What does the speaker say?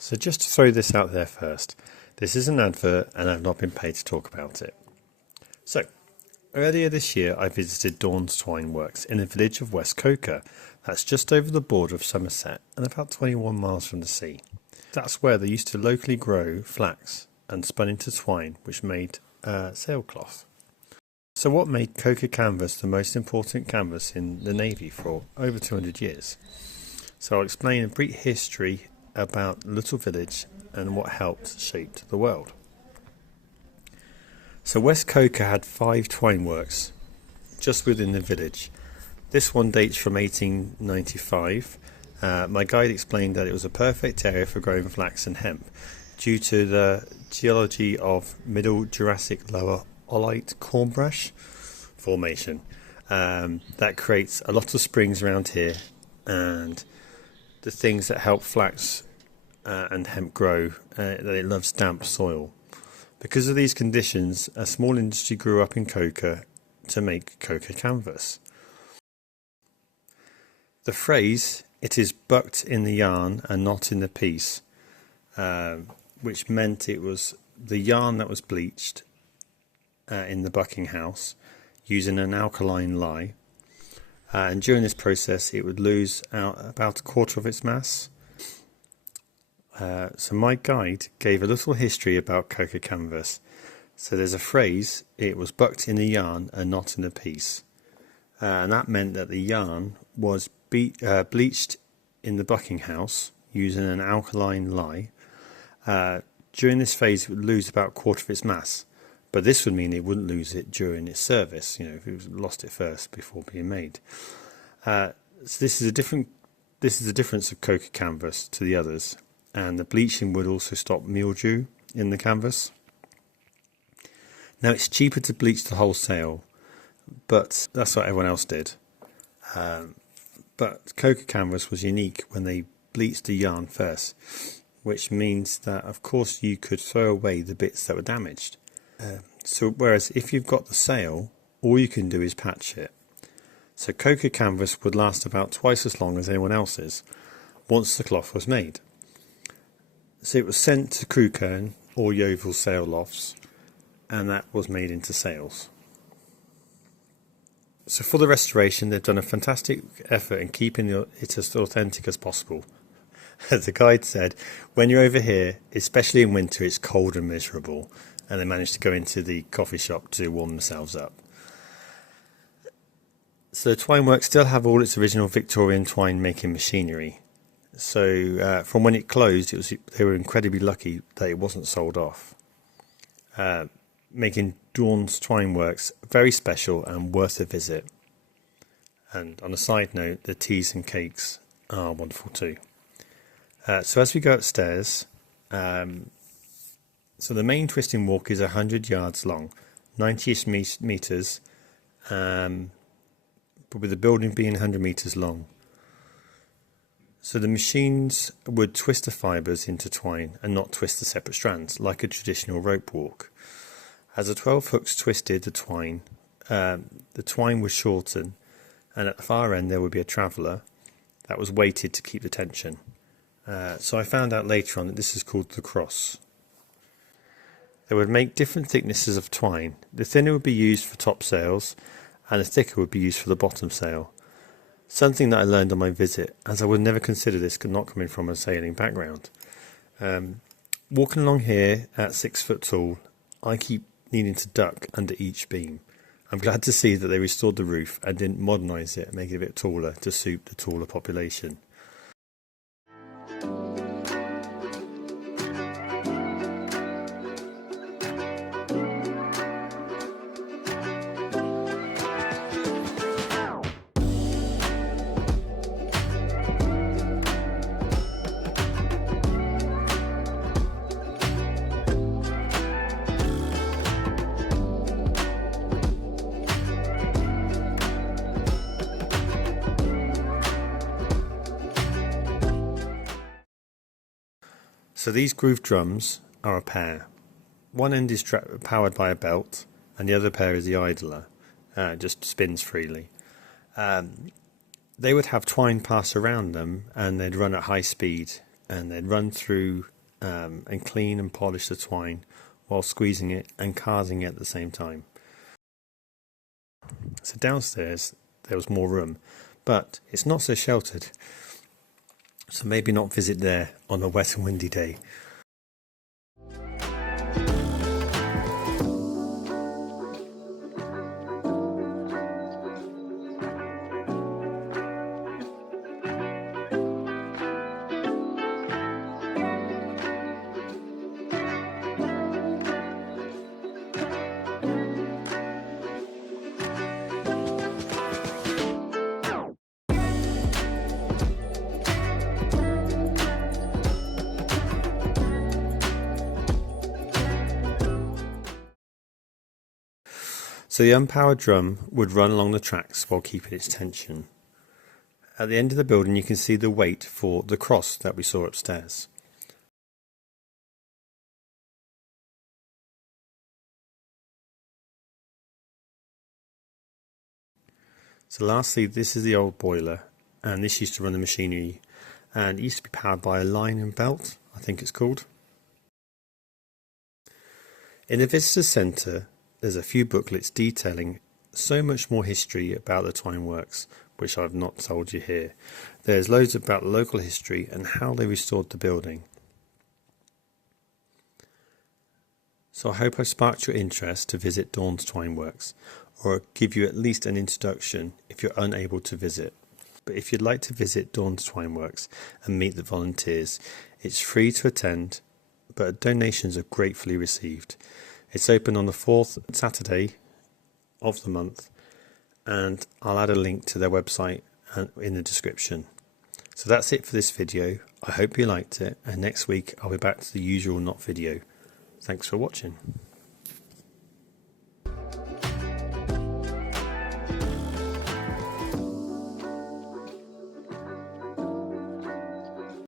So just to throw this out there first, this is an advert and I've not been paid to talk about it. So, earlier this year I visited Dawn's Twine Works in the village of West Coker. That's just over the border of Somerset and about 21 miles from the sea. That's where they used to locally grow flax and spun into twine, which made sailcloth. So what made Coker canvas the most important canvas in the Navy for over 200 years? So I'll explain a brief history about the little village and what helped shape the world. So West Coker had 5 twine works just within the village. This one dates from 1895. My guide explained that it was a perfect area for growing flax and hemp due to the geology of Middle Jurassic Lower Oolite Cornbrush formation. That creates a lot of springs around here, and the things that help flax and hemp grow, that it loves damp soil. Because of these conditions, a small industry grew up in Coker to make Coker canvas. The phrase, "it is bucked in the yarn and not in the piece," which meant it was the yarn that was bleached in the bucking house using an alkaline lye, and during this process it would lose out about a quarter of its mass. So my guide gave a little history about Coker canvas. So there's a phrase, "it was bucked in the yarn and not in the piece," and that meant that the yarn was bleached in the bucking house using an alkaline lye. During this phase it would lose about a quarter of its mass, but this would mean it wouldn't lose it during its service, if it lost it first before being made. So this is a difference of Coker canvas to the others, and the bleaching would also stop mildew in the canvas. Now it's cheaper to bleach the wholesale, but that's what everyone else did. But Coker canvas was unique when they bleached the yarn first, which means that of course you could throw away the bits that were damaged. So whereas if you've got the sail, all you can do is patch it. So Coker canvas would last about twice as long as anyone else's once the cloth was made. So it was sent to Crewkerne or Yeovil sail lofts, and that was made into sails. So for the restoration, they've done a fantastic effort in keeping it as authentic as possible. As the guide said, when you're over here, especially in winter, it's cold and miserable, and they managed to go into the coffee shop to warm themselves up. So the twine works still have all its original Victorian twine making machinery. So from when it closed, they were incredibly lucky that it wasn't sold off, making Dawn's Twine Works very special and worth a visit. And on a side note, the teas and cakes are wonderful too. So as we go upstairs, so the main twisting walk is 100 yards long, 90-ish metres, but with the building being 100 metres long. So the machines would twist the fibres into twine and not twist the separate strands, like a traditional rope walk. As the 12 hooks twisted the twine would shorten, and at the far end there would be a traveller that was weighted to keep the tension. So I found out later on that this is called the cross. They would make different thicknesses of twine. The thinner would be used for topsails, and the thicker would be used for the bottom sail. Something that I learned on my visit, as I would never consider this not coming from a sailing background. Walking along here at 6 foot tall, I keep needing to duck under each beam. I'm glad to see that they restored the roof and didn't modernise it and make it a bit taller to suit the taller population. So these groove drums are a pair. One end is powered by a belt, and the other pair is the idler, just spins freely. They would have twine pass around them, and they'd run at high speed, and they'd run through and clean and polish the twine while squeezing it and carding it at the same time. So downstairs there was more room, but it's not so sheltered, so maybe not visit there on a wet and windy day. So the unpowered drum would run along the tracks while keeping its tension. At the end of the building you can see the weight for the cross that we saw upstairs. So lastly, this is the old boiler, and this used to run the machinery, and it used to be powered by a line and belt, I think it's called. In the visitor centre there's a few booklets detailing so much more history about the Twine works, which I've not told you here. There's loads about local history and how they restored the building. So I hope I sparked your interest to visit Dawn's Twine works, or give you at least an introduction if you're unable to visit. But if you'd like to visit Dawn's Twine works and meet the volunteers, it's free to attend, but donations are gratefully received. It's open on the 4th Saturday of the month, and I'll add a link to their website in the description. So that's it for this video. I hope you liked it, and next week I'll be back to the usual not video. Thanks for watching.